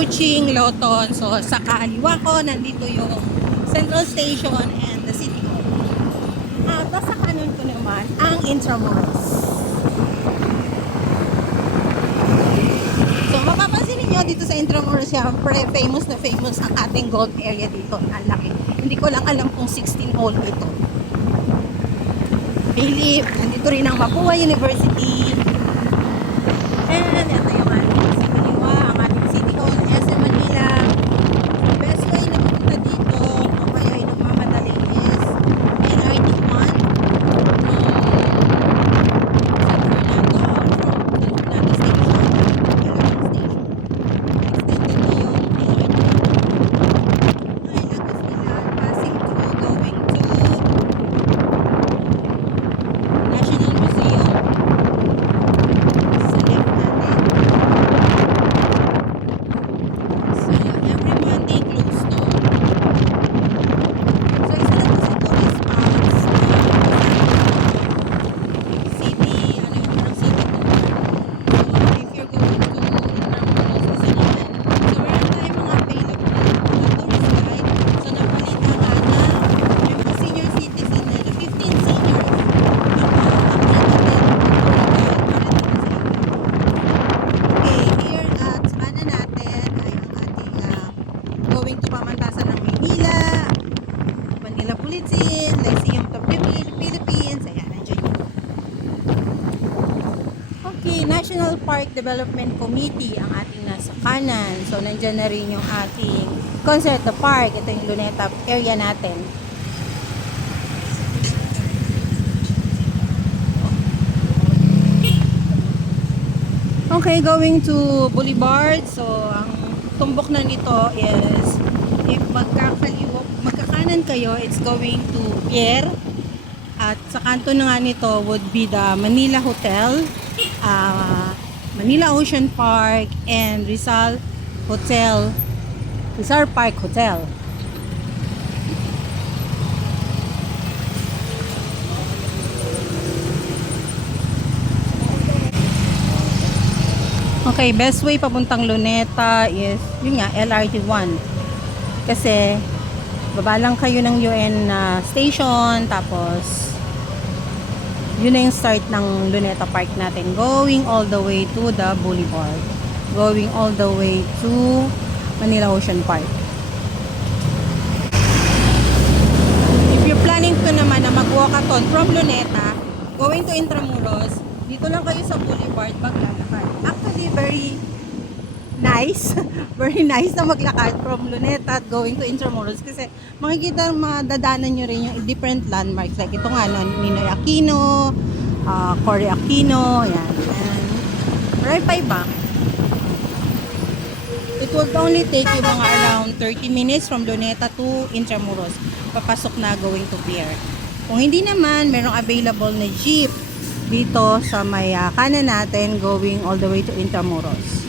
approaching Loton. So sa kaliwa ko, nandito yung Central Station and the City Hall. At sa kanan ko naman, ang Intramuros. So mapapansin niyo dito sa Intramuros, syempre famous na famous ang ating golf area dito. Ang laki. Hindi ko lang alam kung 16 hole ito. Philip, nandito rin ang Mapua University. And ito yung ating sa kaliwa, ang ating City Hall, SM Manila. The best way na pupunta dito, o kaya ay nagmamadali is LRT1 from San Fernando Station, Calabang Station. Extended na yung LRT1. Ay, Lagos nila, passing through, going to National Museum. Sa left natin. So, every Monday close to. So, isa lang kasi tourist spots city, ano yung parang city tour. So, if you're going to Intramuros, isa naman. So, meron tayong mga available na tourist guide. So, napalitan nga na may mga senior citizen na 15 seniors. Okay, here at kanan natin ay ang ating going to Pamantasan ng Maynila, Manila Bulletin, Lyceum of the Philippines. Ayan, nandiyan yun. Okay, National Park Development Committee ang ating nasa kanan. So, nandiyan na rin yung ating Concerto Park. Ito yung Luneta area natin. Okay, going to Boulevard. So, ang tumbok na nito is if magkakanan kayo, it's going to Pier. At sa kanto na nga nito would be the Manila Hotel, Manila Ocean Park, and Rizal Hotel, Rizal Park Hotel. Okay, best way papuntang Luneta is, yun nga, LRT1. Kasi, baba lang kayo ng UN station, tapos, yun na yung start ng Luneta Park natin. Going all the way to the Boulevard. Going all the way to Manila Ocean Park. If you're planning to naman na mag-walkathon from Luneta, going to Intramuros, dito lang kayo sa Boulevard maglalakad. Actually, very nice. Very nice na maglakad from Luneta going to Intramuros kasi makikita, madadaanan nyo rin yung different landmarks. Like ito nga, no, Ninoy Aquino, Cory Aquino, yan. And marami pa iba. It will only take you mga around 30 minutes from Luneta to Intramuros. Papasok na going to Pier. Kung hindi naman, merong available na jeep dito sa may kanan natin going all the way to Intramuros.